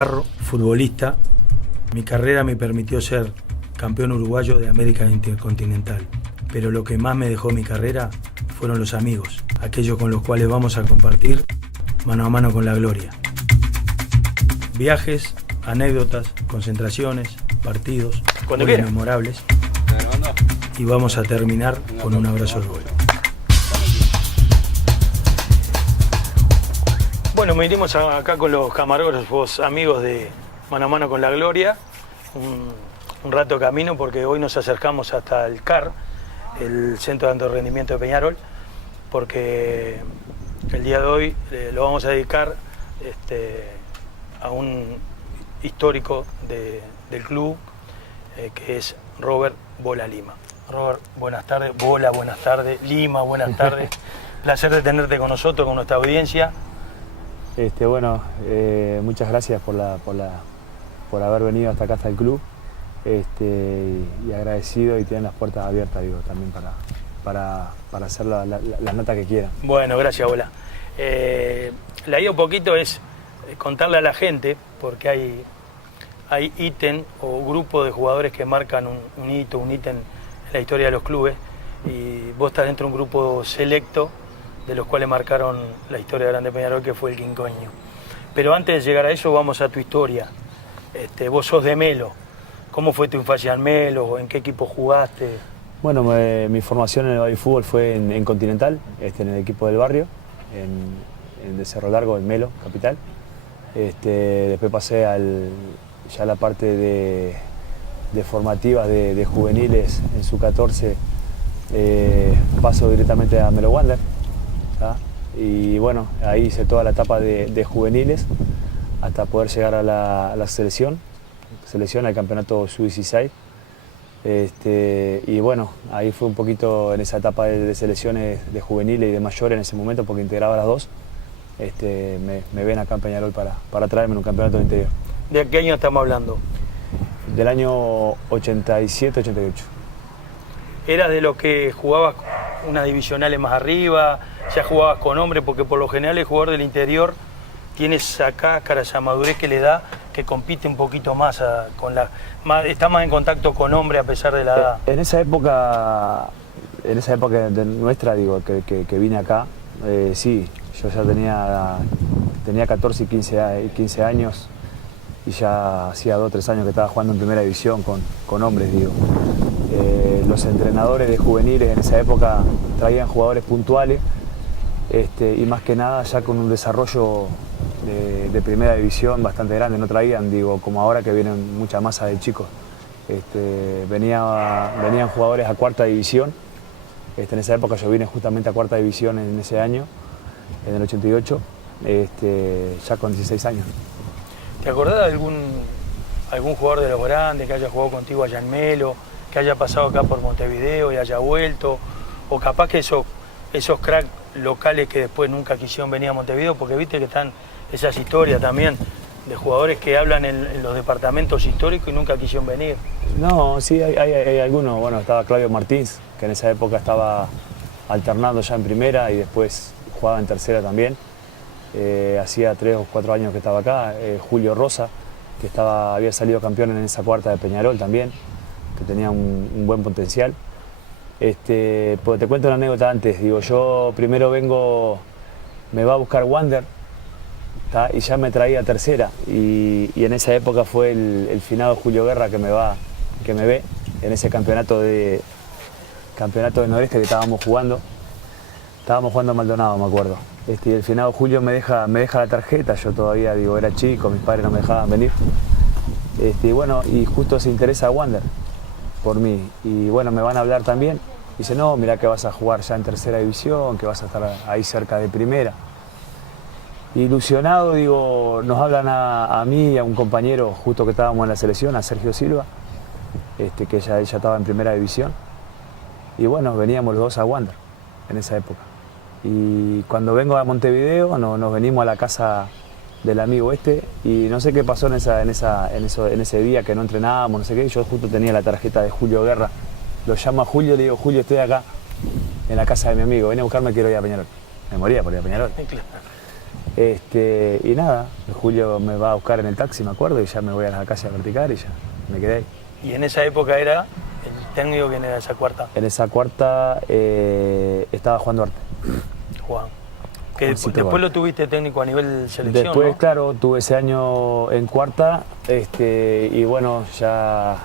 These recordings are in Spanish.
Futbolista, mi carrera me permitió ser campeón uruguayo de América Intercontinental, pero lo que más me dejó mi carrera fueron los amigos, aquellos con los cuales vamos a compartir mano a mano con la gloria. Viajes, anécdotas, concentraciones, partidos, goles memorables, y vamos a terminar con un abrazo de gol. Bueno, me iremos acá con los camarógrafos amigos de Mano a Mano con la Gloria, un rato de camino porque hoy nos acercamos hasta el CAR, el Centro de Alto Rendimiento de Peñarol, porque el día de hoy lo vamos a dedicar a un histórico del club, que es Robert Bola Lima. Robert, buenas tardes. Bola, buenas tardes. Lima, buenas tardes. Placer de tenerte con nosotros, con nuestra audiencia. Muchas gracias por haber venido hasta acá, hasta el club, y agradecido, y tienen las puertas abiertas, también para hacer las notas que quieran. Bueno, gracias, Bola. La idea un poquito es contarle a la gente, porque hay ítem o grupo de jugadores que marcan un hito, un ítem en la historia de los clubes, y vos estás dentro de un grupo selecto de los cuales marcaron la historia de Grande Peñarol, que fue el Quincoño. Pero antes de llegar a eso, vamos a tu historia. Vos sos de Melo. ¿Cómo fue tu infancia en Melo? ¿En qué equipo jugaste? Bueno, mi formación en el babyfútbol fue en Continental, en el equipo del barrio, en Cerro Largo, en Melo, capital. Después pasé ya a la parte de formativas de juveniles en Sub-14, paso directamente a Melo Wander. Y bueno, ahí hice toda la etapa de juveniles hasta poder llegar a la selección al campeonato Sub-16. Y bueno, ahí fue un poquito en esa etapa de selecciones de juveniles y de mayores en ese momento, porque integraba las dos. Me ven acá en Peñarol para traerme en un campeonato de interior. ¿De qué año estamos hablando? Del año 87-88. ¿Eras de los que jugabas unas divisionales más arriba? ¿Ya jugabas con hombres? Porque por lo general el jugador del interior tiene esa cáscara, esa madurez que le da, que compite un poquito más, está más en contacto con hombres a pesar de la edad. En esa época de nuestra, que vine acá, sí, yo ya tenía 14 y 15 años, y ya hacía 2 o 3 años que estaba jugando en primera división con hombres, los entrenadores de juveniles en esa época traían jugadores puntuales, y más que nada ya con un desarrollo de primera división bastante grande. No traían, como ahora que vienen mucha masa de chicos. Venían jugadores a cuarta división. En esa época yo vine justamente a cuarta división en ese año, en el 88, ya con 16 años. ¿Te acordás de algún jugador de los grandes que haya jugado contigo allá en Melo, que haya pasado acá por Montevideo y haya vuelto? O capaz que esos cracks locales que después nunca quisieron venir a Montevideo, porque viste que están esas historias también de jugadores que hablan en los departamentos históricos y nunca quisieron venir. No, sí, hay algunos. Bueno, estaba Claudio Martins, que en esa época estaba alternando ya en primera y después jugaba en tercera también. Hacía 3 o 4 años que estaba acá. Julio Rosa, que había salido campeón en esa cuarta de Peñarol también, que tenía un buen potencial. Pues te cuento una anécdota antes. Yo primero me va a buscar Wander, y ya me traía tercera, y en esa época fue el finado Julio Guerra que me ve en ese campeonato de Noreste que estábamos jugando a Maldonado, me acuerdo. Y el finado Julio me deja la tarjeta. Yo todavía era chico, mis padres no me dejaban venir, y justo se interesa Wander por mí, y bueno, me van a hablar también. Dice, no, mirá que vas a jugar ya en tercera división, que vas a estar ahí cerca de primera. Ilusionado, nos hablan a mí y a un compañero justo que estábamos en la selección, a Sergio Silva, que ya estaba en primera división. Y bueno, veníamos los dos a Wander en esa época. Y cuando vengo a Montevideo, nos venimos a la casa del amigo y no sé qué pasó en ese día que no entrenábamos, no sé qué, y yo justo tenía la tarjeta de Julio Guerra. Lo llamo a Julio, le digo, Julio, estoy acá en la casa de mi amigo, ven a buscarme, quiero ir a Peñarol. Me moría por ir a Peñarol. Y nada, Julio me va a buscar en el taxi, me acuerdo, y ya me voy a la calle a practicar y ya me quedé ahí. Y en esa época era el técnico, ¿quién era esa cuarta? En esa cuarta estaba Juan Duarte. Juan. Que Juancito después Duarte. lo tuviste técnico a nivel selección, Después, ¿no? claro, tuve ese año en cuarta, y bueno, ya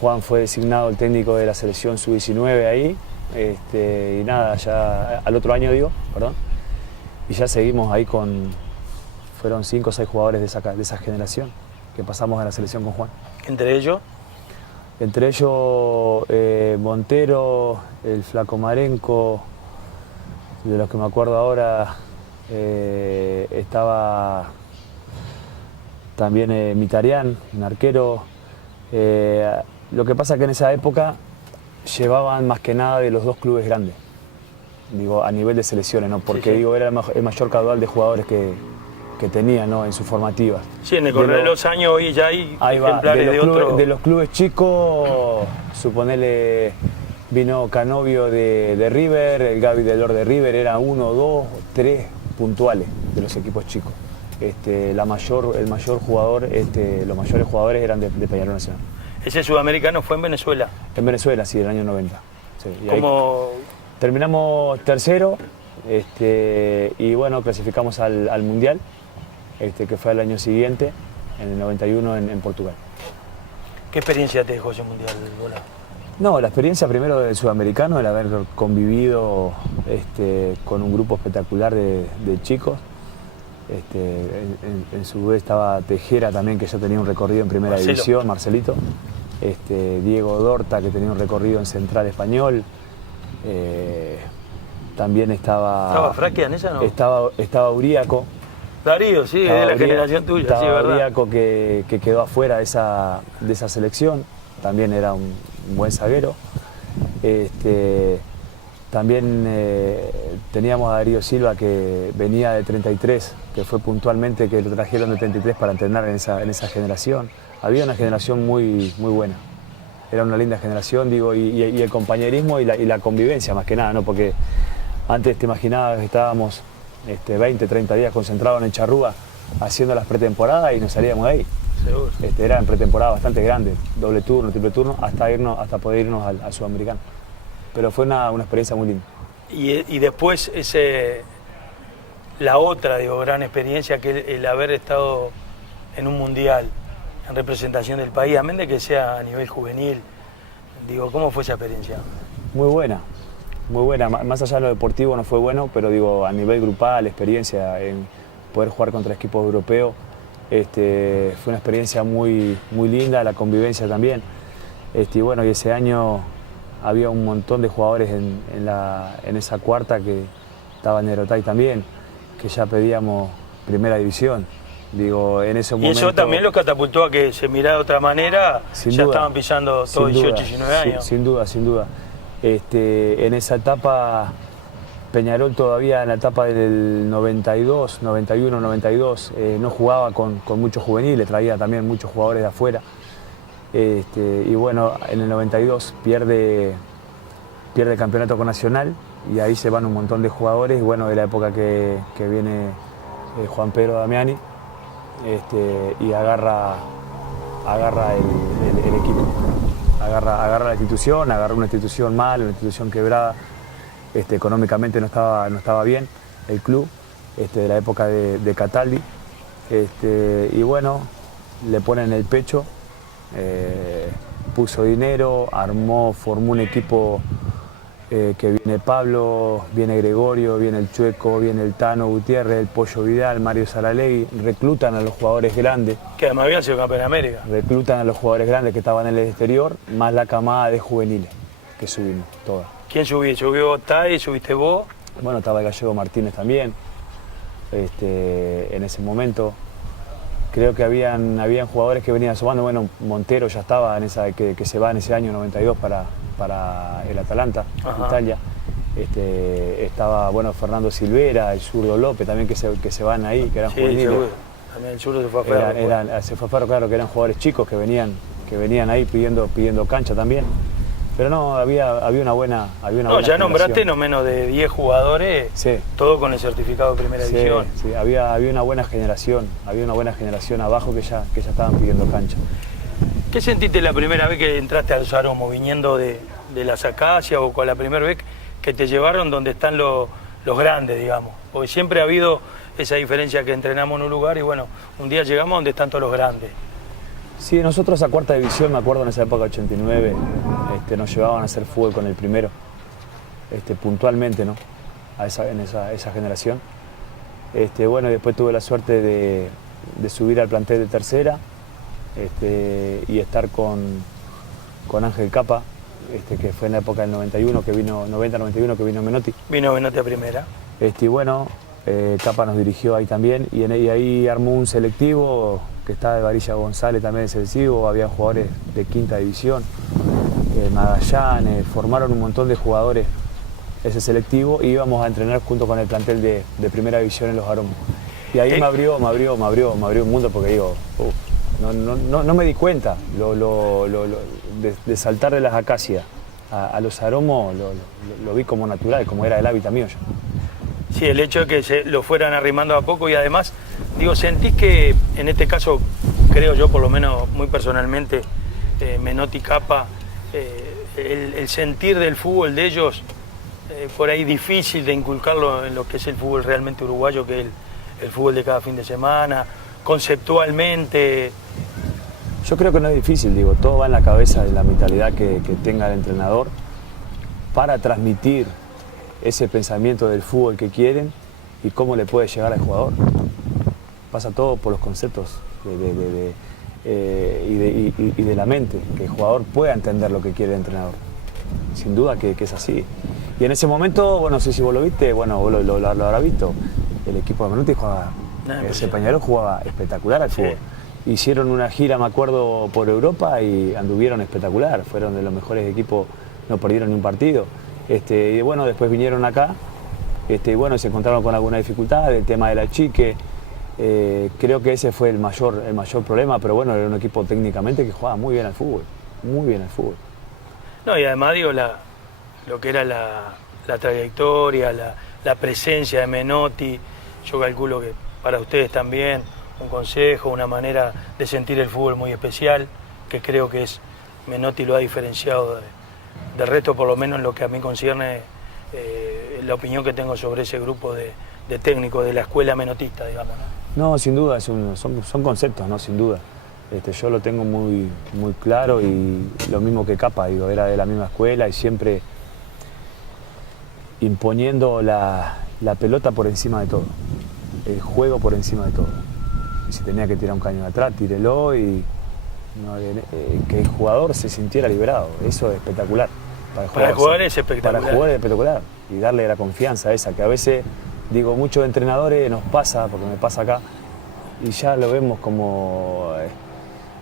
Juan fue designado el técnico de la selección sub-19 ahí, y nada, ya al otro año perdón, y ya seguimos ahí fueron 5 o 6 jugadores de esa generación que pasamos a la selección con Juan. Entre ellos, Entre ellos Montero, el Flaco Marenco, de los que me acuerdo ahora estaba también Mitarián, un arquero. Lo que pasa es que en esa época llevaban más que nada de los 2 clubes grandes, digo, a nivel de selecciones, ¿no? Porque Sí, sí. digo, era el mayor caudal de jugadores que tenía, ¿no? En sus formativas. sí, en el correr de los años hoy ya hay Ahí va, ejemplares de otro. de los clubes chicos, suponele, vino Canovio de River, el Gaby Delor de River, era 1, 2, 3 puntuales de los equipos chicos. El mayor jugador, los mayores jugadores eran de Peñarol Nacional. Ese sudamericano fue en Venezuela. En Venezuela, sí, en el año 90. Sí, y ahí Como terminamos tercero, y bueno, clasificamos al Mundial, que fue el año siguiente, en el 91 en Portugal. ¿Qué experiencia te dejó ese mundial, Bola? No, la experiencia primero del sudamericano, el haber convivido con un grupo espectacular de chicos. En su vez estaba Tejera también, que ya tenía un recorrido en primera división, Marcelito. Diego Dorta, que tenía un recorrido en Central Español. También ¿Estaba Fraquia en esa, no? Estaba Uríaco. Darío, sí, de la generación tuya, sí, estaba ¿verdad? Uríaco, que quedó afuera de esa selección. También era un buen zaguero. También teníamos a Darío Silva, que venía de 33, que fue puntualmente que lo trajeron de 33 para entrenar en esa generación. Había una generación muy, muy buena. Era una linda generación, digo, y el compañerismo y la convivencia más que nada, ¿no? Porque antes te imaginabas que estábamos 20, 30 días concentrados en Charrúa haciendo las pretemporadas y nos salíamos de ahí. Seguro. Eran pretemporadas bastante grandes, doble turno, triple turno, hasta poder irnos al Sudamericano. Pero fue una experiencia muy linda. Y después la otra, digo, gran experiencia, que el haber estado en un mundial en representación del país, amén de que sea a nivel juvenil. Digo, ¿cómo fue esa experiencia? Muy buena, muy buena. Más allá de lo deportivo no fue bueno, pero digo, a nivel grupal, experiencia en poder jugar contra equipos europeos, fue una experiencia muy, muy linda, la convivencia también. Y bueno, y ese año había un montón de jugadores en esa cuarta, que estaba Nerotay también, que ya pedíamos primera división. Digo, en ese momento. Y eso también los catapultó a que se mirara de otra manera, sin ya duda, estaban pisando todos 18, 19 años. Sin duda, sin duda. En esa etapa, Peñarol todavía en la etapa del 92, 91, 92, no jugaba con muchos juveniles, traía también muchos jugadores de afuera. Y bueno, en el 92 pierde el campeonato con Nacional y ahí se van un montón de jugadores. Y bueno, de la época que viene Juan Pedro Damiani, y agarra el equipo, agarra la institución, agarra una institución mal, una institución quebrada, económicamente no estaba bien el club, de la época de Cataldi, y bueno, le ponen el pecho, puso dinero, formó un equipo, que viene Pablo, viene Gregorio, viene el Chueco, viene el Tano Gutiérrez, el Pollo Vidal, Mario Saralegui, reclutan a los jugadores grandes. Que además habían sido campeón de América. Reclutan a los jugadores grandes que estaban en el exterior, más la camada de juveniles que subimos, todas. ¿Quién subió? ¿Subió Tai? ¿Subiste vos? Bueno, estaba el Gallego Martínez también, en ese momento. Creo que habían jugadores que venían sumando. Bueno, Montero ya estaba en que se va en ese año 92 para el Atalanta, Italia. Estaba, bueno, Fernando Silvera, el zurdo López también, que se van ahí, que eran juveniles. Seguro. También el zurdo se fue a Ferro. Se fue a Ferro, claro, que eran jugadores chicos que venían ahí pidiendo cancha también. Pero no, había una buena No, ya nombraste no menos de 10 jugadores, sí, todo con el certificado de primera división. Sí, había una buena generación abajo que ya estaban pidiendo cancha. ¿Qué sentiste la primera vez que entraste al Saromo, viniendo de las Acacias, o con la primera vez que te llevaron donde están los grandes, digamos? Porque siempre ha habido esa diferencia que entrenamos en un lugar y bueno, un día llegamos donde están todos los grandes. Sí, nosotros a cuarta división, me acuerdo en esa época, 89, nos llevaban a hacer fútbol con el primero, puntualmente, ¿no? En esa generación. Bueno, después tuve la suerte de subir al plantel de tercera y estar con Ángel Capa, que fue en la época del 91, que vino, 90-91, que vino Menotti. Vino Menotti a primera. Y bueno, Capa nos dirigió ahí también, y ahí armó un selectivo, que estaba de Varilla González también en selectivo, había jugadores de quinta división, Magallanes, formaron un montón de jugadores ese selectivo, y íbamos a entrenar junto con el plantel de primera división en los Aromos. Y ahí me abrió un mundo, porque digo, no me di cuenta de saltar de las Acacias a los Aromos, lo vi como natural, como era el hábitat mío yo. Sí, el hecho de que se lo fueran arrimando a poco, y además, digo, sentís que en este caso, creo yo por lo menos muy personalmente, Menotti, Capa, el sentir del fútbol de ellos, por ahí difícil de inculcarlo en lo que es el fútbol realmente uruguayo, que es el fútbol de cada fin de semana, conceptualmente. Yo creo que no es difícil, digo, todo va en la cabeza de la mentalidad que tenga el entrenador para transmitir ese pensamiento del fútbol que quieren y cómo le puede llegar al jugador. Pasa todo por los conceptos y de la mente, que el jugador pueda entender lo que quiere el entrenador. Sin duda que es así. Y en ese momento, bueno, no sé si vos lo viste, bueno, vos lo habrás visto, el equipo de Menotti jugaba, ese Peñarol jugaba espectacular al fútbol. Sí. Hicieron una gira, me acuerdo, por Europa y anduvieron espectacular, fueron de los mejores equipos, no perdieron ni un partido. Y bueno, después vinieron acá, bueno, se encontraron con alguna dificultad, el tema de la chique, creo que ese fue el mayor problema, pero bueno, era un equipo técnicamente que jugaba muy bien al fútbol, muy bien al fútbol. No, y además digo, lo que era la trayectoria, la presencia de Menotti, yo calculo que para ustedes también, un consejo, una manera de sentir el fútbol muy especial, que creo que Menotti lo ha diferenciado del resto, por lo menos en lo que a mí concierne, la opinión que tengo sobre ese grupo de técnicos de la escuela menotista, digamos, ¿no? No, sin duda, son conceptos, ¿no? Sin duda. Yo lo tengo muy claro, y lo mismo que Capa, digo, era de la misma escuela y siempre imponiendo la pelota por encima de todo, el juego por encima de todo. Y si tenía que tirar un caño de atrás, tírelo, y que el jugador se sintiera liberado, eso es espectacular. Para el jugador es espectacular. Para jugar es espectacular, y darle la confianza esa, que a veces, digo, muchos entrenadores nos pasa, porque me pasa acá, y ya lo vemos como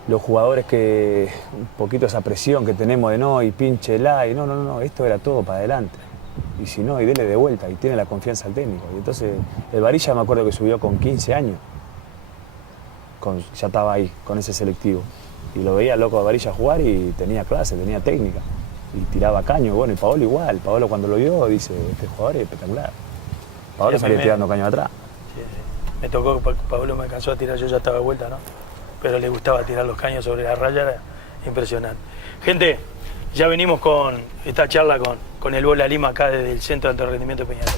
los jugadores que un poquito esa presión que tenemos de no, y pinchela, y no, esto era todo para adelante. Y si no, y dele de vuelta, y tiene la confianza al técnico. Y entonces, el Varilla me acuerdo que subió con 15 años, ya estaba ahí, con ese selectivo. Y lo veía loco a Varilla jugar y tenía clase, tenía técnica. Y tiraba caño, bueno, y Paolo igual. Paolo cuando lo vio dice, este jugador es espectacular. Paolo salía tirando caño atrás. Sí. Me tocó, Paolo me alcanzó a tirar, yo ya estaba de vuelta, ¿no? Pero le gustaba tirar los caños sobre la raya, era impresionante. Gente, ya venimos con esta charla con el Bola Lima acá desde el Centro de Alto Rendimiento de Peñarol.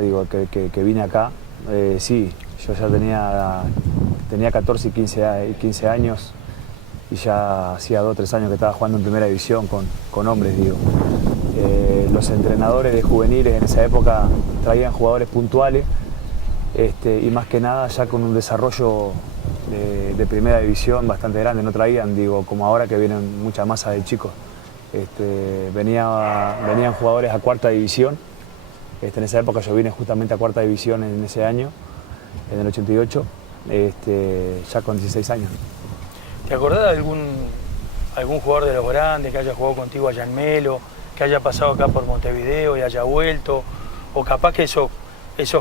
Digo, que vine acá, sí, yo ya tenía 14 y 15 años, y ya hacía 2 o 3 años que estaba jugando en primera división con hombres, digo. Los entrenadores de juveniles en esa época traían jugadores puntuales, y más que nada ya con un desarrollo de primera división bastante grande, no traían, digo, como ahora que vienen mucha masa de chicos. Venían jugadores a cuarta división. En esa época yo vine justamente a cuarta división en ese año, en el 88, ya con 16 años. ¿Te acordás de algún jugador de los grandes que haya jugado contigo allá en Melo, que haya pasado acá por Montevideo y haya vuelto? O capaz que esos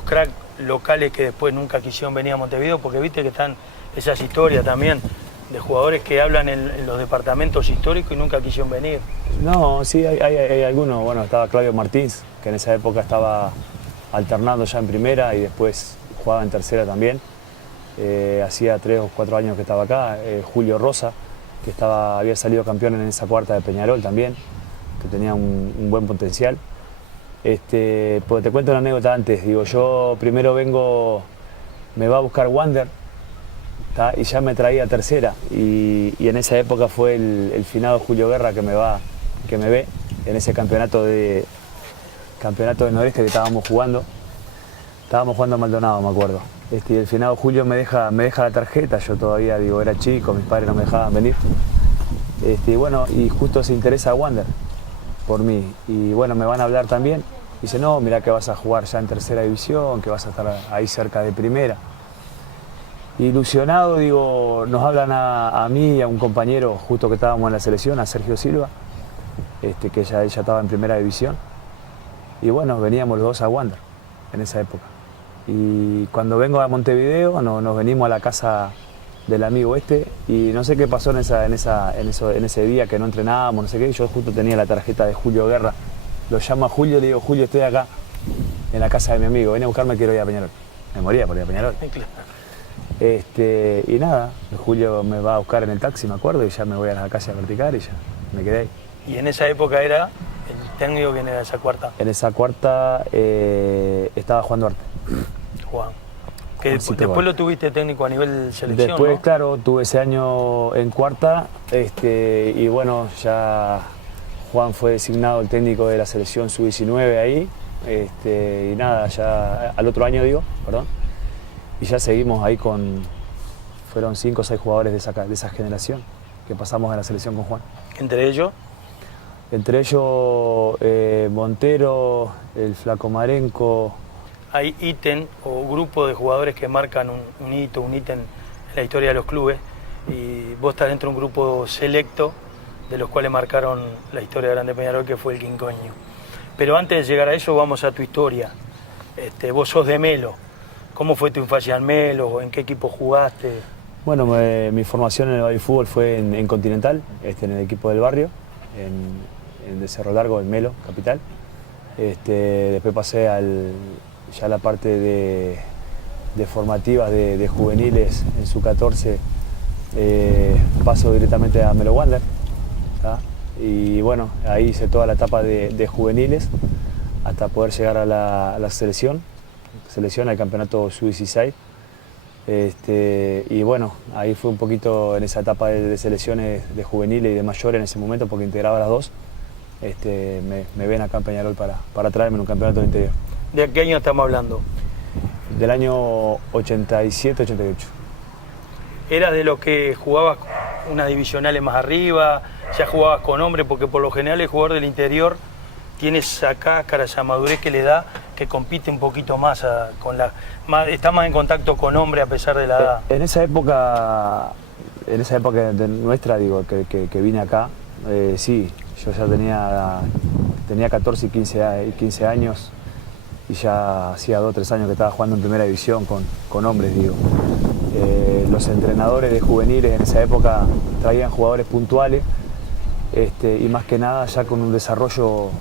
cracks locales que después nunca quisieron venir a Montevideo, porque viste que están esas historias también de jugadores que hablan en los departamentos históricos y nunca quisieron venir. No, sí, hay algunos. Bueno, estaba Claudio Martins, que en esa época estaba alternando ya en primera y después jugaba en tercera también. Hacía 3 o 4 años que estaba acá. Julio Rosa, que había salido campeón en esa cuarta de Peñarol también, que tenía un buen potencial. Pues te cuento una anécdota antes. Digo, yo primero me va a buscar Wander, ¿tá? Y ya me traía tercera. Y en esa época fue el finado Julio Guerra que me ve en ese campeonato de Nordeste que estábamos jugando. Estábamos jugando a Maldonado, me acuerdo. Y el finado Julio me deja la tarjeta. Yo todavía era chico, mis padres no me dejaban venir. Bueno, y justo se interesa Wander por mí. Y bueno, me van a hablar también. Dice, no, mirá que vas a jugar ya en tercera división, que vas a estar ahí cerca de primera. Ilusionado, digo, nos hablan a mí y a un compañero justo que estábamos en la selección, a Sergio Silva, que ya estaba en primera división. Y bueno, veníamos los dos a Wander en esa época. Y cuando vengo a Montevideo, nos venimos a la casa del amigo y no sé qué pasó en ese día que no entrenábamos, no sé qué. Yo justo tenía la tarjeta de Julio Guerra. Lo llamo a Julio y le digo, Julio, estoy acá en la casa de mi amigo, ven a buscarme, quiero ir a Peñarol. Me moría por ir a Peñarol. Y nada, Julio me va a buscar en el taxi, me acuerdo, y ya me voy a la casa a practicar y ya me quedé ahí. ¿Y en esa época era el técnico quién era esa cuarta? En esa cuarta estaba Juan Duarte. Juan. Que después lo tuviste técnico a nivel selección, después, ¿no? Claro, tuve ese año en cuarta, y bueno, ya Juan fue designado el técnico de la selección sub-19 ahí, y nada, ya al otro año y ya seguimos ahí fueron 5 o 6 jugadores de esa generación que pasamos a la selección con Juan. ¿Entre ellos? Entre ellos Montero, el Flaco Marenco. Hay ítem o grupo de jugadores que marcan un hito, un ítem en la historia de los clubes, y vos estás dentro de un grupo selecto de los cuales marcaron la historia de Grande Peñarol, que fue el Quincoño. Pero antes de llegar a eso, vamos a tu historia. Vos sos de Melo. ¿Cómo fue tu infancia en Melo? ¿En qué equipo jugaste? Bueno, mi formación en el babyfútbol fue en Continental, en el equipo del barrio, en de Cerro Largo, en Melo, capital. Después pasé ya la parte de formativas de juveniles en su 14, paso directamente a Melo Wander. Y bueno, ahí hice toda la etapa de juveniles hasta poder llegar a la selección al campeonato sub-16. Y bueno, ahí fue un poquito en esa etapa de selecciones de juveniles y de mayores en ese momento, porque integraba las dos. Me ven acá en Peñarol para traerme en un campeonato de interior. ¿De qué año estamos hablando? Del año 87-88. ¿Eras de los que jugabas unas divisionales más arriba? ¿Ya jugabas con hombres? Porque por lo general el jugador del interior tiene esa cáscara, esa madurez que le da, que compite un poquito más, está más en contacto con hombres a pesar de la edad. En esa época nuestra, digo, que vine acá, sí, yo ya tenía 14 y 15 años y ya hacía 2 o 3 años que estaba jugando en primera división con hombres, digo. Los entrenadores de juveniles en esa época traían jugadores puntuales, y más que nada ya con un desarrollo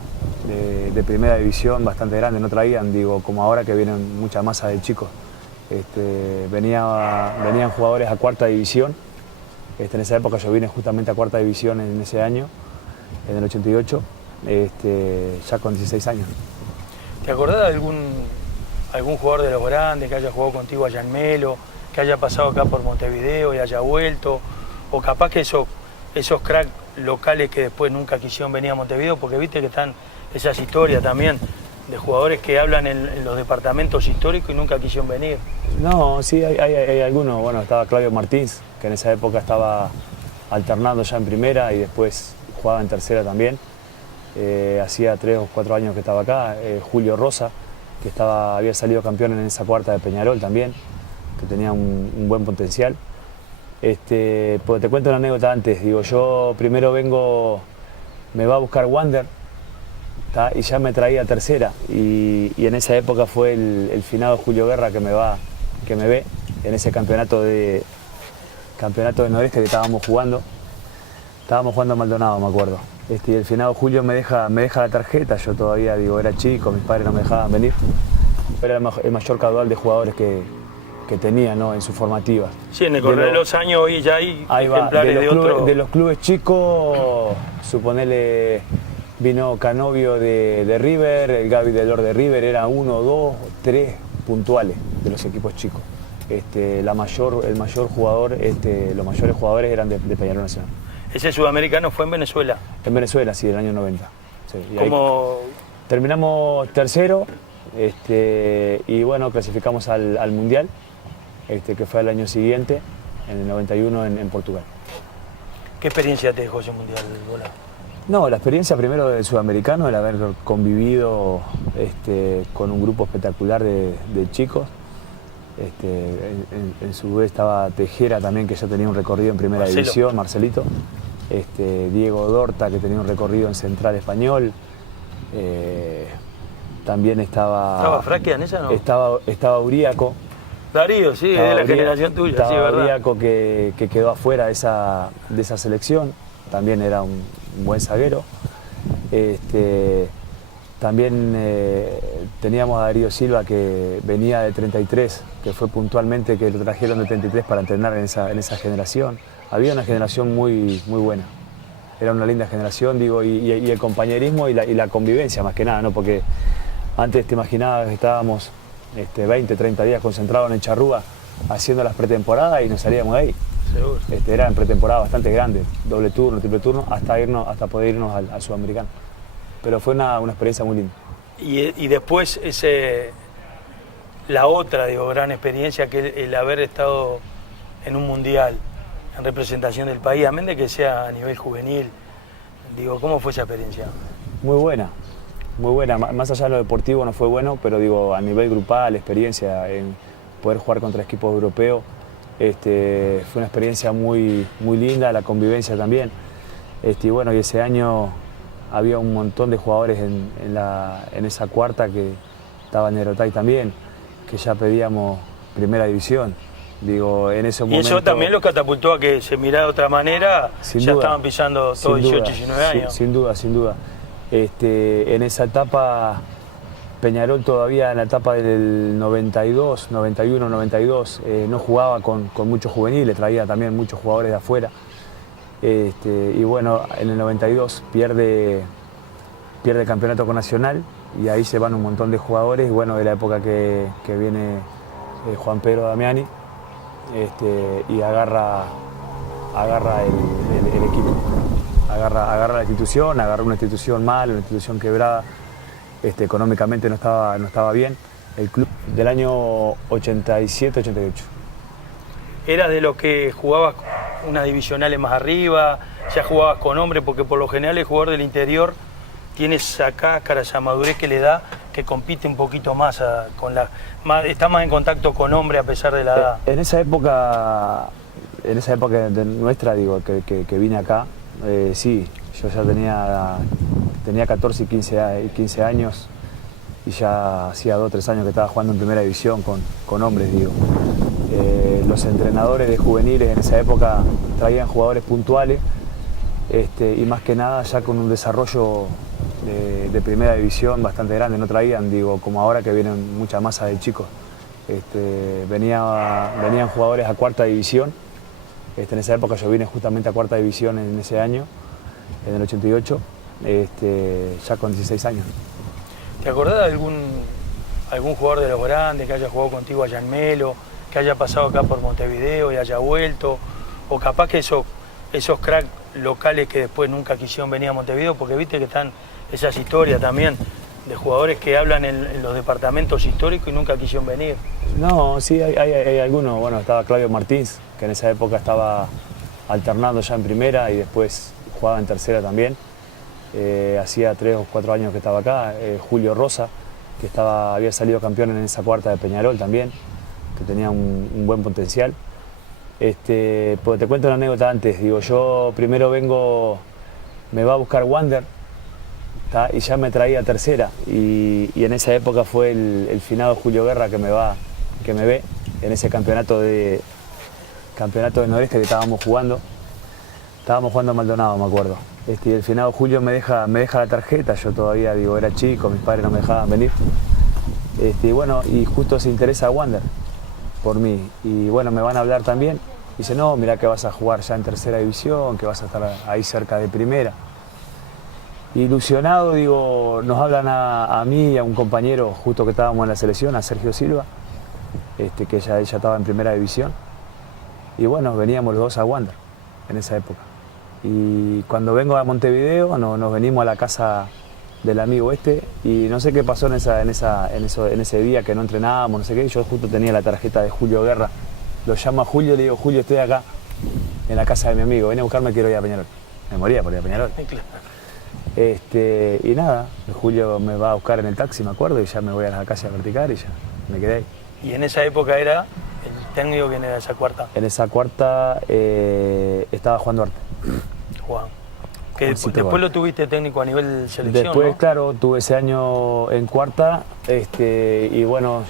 de primera división bastante grande, no traían, digo, como ahora que vienen mucha masa de chicos. Venían jugadores a cuarta división. En esa época yo vine justamente a cuarta división en ese año, en el 88, ya con 16 años. ¿Te acordás de algún jugador de los grandes que haya jugado contigo allá en Melo, que haya pasado acá por Montevideo y haya vuelto? O capaz que esos cracks locales que después nunca quisieron venir a Montevideo, porque viste que están esas historias también de jugadores que hablan en los departamentos históricos y nunca quisieron venir. No, sí, hay algunos. Bueno, estaba Claudio Martins, que en esa época estaba alternando ya en primera y después jugaba en tercera también. Hacía 3 o 4 años que estaba acá. Julio Rosa, que había salido campeón en esa cuarta de Peñarol también, que tenía un buen potencial. Pues te cuento una anécdota antes. Digo, yo primero me va a buscar Wander, y ya me traía a tercera. Y en esa época fue el finado Julio Guerra que me ve en ese campeonato de Nordeste que estábamos jugando. Estábamos jugando a Maldonado, me acuerdo. Y el finado Julio me deja la tarjeta, yo todavía era chico, mis padres no me dejaban venir. Era el mayor caudal de jugadores que tenía, ¿no?, en su formativa. Sí, en el correr de los años hoy ya hay ejemplares de los clubes chicos, suponele, vino Canovio de River, el Gaby Delor de River, era 1, 2, 3 puntuales de los equipos chicos. Los mayores jugadores eran de Peñarol Nacional. ¿Ese sudamericano fue en Venezuela? En Venezuela, sí, del año 90. Sí, ¿Cómo? Terminamos tercero y bueno, clasificamos al Mundial, que fue el año siguiente, en el 91 en Portugal. ¿Qué experiencia te dejó ese Mundial, Bola? No, la experiencia primero del sudamericano, el haber convivido con un grupo espectacular de chicos. En su vez estaba Tejera también, que ya tenía un recorrido en primera división, Marcelito. Diego Dorta, que tenía un recorrido en Central Español. También ¿Estaba Fraquia en esa, no? Estaba Uríaco. Darío, sí, de la generación tuya, estaba sí, ¿verdad? Uríaco que quedó afuera de esa selección. También era un buen zaguero. También teníamos a Darío Silva, que venía de 33, que fue puntualmente que lo trajeron de 33 para entrenar en esa generación. Había una generación muy buena. Era una linda generación, digo, y el compañerismo y la convivencia más que nada, ¿no? Porque antes te imaginabas que estábamos 20, 30 días concentrados en Charrúa haciendo las pretemporadas y nos salíamos de ahí. Seguro. Era en pretemporada bastante grande, doble turno, triple turno, hasta poder irnos al Sudamericano. Pero fue una experiencia muy linda. Y después la otra, gran experiencia, que el haber estado en un mundial en representación del país, amén de que sea a nivel juvenil. ¿Cómo fue esa experiencia? Muy buena. Más allá de lo deportivo no fue bueno, pero a nivel grupal, experiencia en poder jugar contra equipos europeos, fue una experiencia muy linda, la convivencia también. Y ese año había un montón de jugadores en esa cuarta, que estaba Nerotay también, que ya pedíamos primera división. En ese momento. Y eso también lo catapultó a que se mirara de otra manera, ya estaban pisando todos 18, 19 años. Sin duda. En esa etapa, Peñarol todavía en la etapa del 92, 91, 92, no jugaba con muchos juveniles, traía también muchos jugadores de afuera. Y bueno, en el 92 pierde el campeonato con Nacional y ahí se van un montón de jugadores. Y bueno, de la época que viene Juan Pedro Damiani y agarra el equipo, agarra la institución, agarra una institución mal, una institución quebrada, económicamente no estaba bien. El club del año 87-88. ¿Eras de los que jugabas unas divisionales más arriba, ya jugabas con hombres? Porque por lo general el jugador del interior tiene esa cáscara, esa madurez que le da, que compite un poquito más, está más en contacto con hombres a pesar de la edad. En esa época de nuestra, que vine acá, sí, yo ya tenía 14 y 15 años y ya hacía 2 o 3 años que estaba jugando en primera división con hombres, Los entrenadores de juveniles en esa época traían jugadores puntuales y más que nada ya con un desarrollo de primera división bastante grande, no traían, como ahora que vienen mucha masa de chicos. Venían jugadores a cuarta división. En esa época yo vine justamente a cuarta división en ese año, en el 88, ya con 16 años. ¿Te acordás de algún jugador de los grandes que haya jugado contigo allá en Melo, que haya pasado acá por Montevideo y haya vuelto? O capaz que esos cracks locales que después nunca quisieron venir a Montevideo, porque viste que están esas historias también de jugadores que hablan en los departamentos históricos y nunca quisieron venir. No, sí, hay algunos. Bueno, estaba Claudio Martins, que en esa época estaba alternando ya en primera y después jugaba en tercera también. Hacía 3 o 4 años que estaba acá. Julio Rosa, que había salido campeón en esa cuarta de Peñarol también, que tenía un buen potencial. Pues te cuento una anécdota antes. Yo primero me va a buscar Wander, Y ya me traía tercera. Y en esa época fue el finado Julio Guerra que me ve en ese campeonato de Nordeste que estábamos jugando. Estábamos jugando a Maldonado, me acuerdo. Y el finado Julio me deja la tarjeta. Yo todavía, digo, era chico, mis padres no me dejaban venir. Y bueno, y justo se interesa Wander por mí. Y bueno, me van a hablar también. Dice, no, mirá que vas a jugar ya en tercera división, que vas a estar ahí cerca de primera. Ilusionado, digo, nos hablan a mí y a un compañero justo que estábamos en la selección, a Sergio Silva, que ella estaba en primera división. Y bueno, veníamos los dos a Wander en esa época. Y cuando vengo a Montevideo, nos venimos a la casa del amigo y no sé qué pasó en ese día que no entrenábamos, no sé qué. Yo justo tenía la tarjeta de Julio Guerra. Lo llamo a Julio y le digo, Julio, estoy acá en la casa de mi amigo, ven a buscarme, quiero ir a Peñarol. Me moría por ir a Peñarol. Y nada, Julio me va a buscar en el taxi, me acuerdo, y ya me voy a la casa a practicar y ya me quedé ahí. ¿Y en esa época era el técnico quién era esa cuarta? En esa cuarta estaba Juan Duarte. Juan. Que después lo tuviste técnico a nivel selección, después, ¿no? claro, tuve ese año en cuarta y bueno,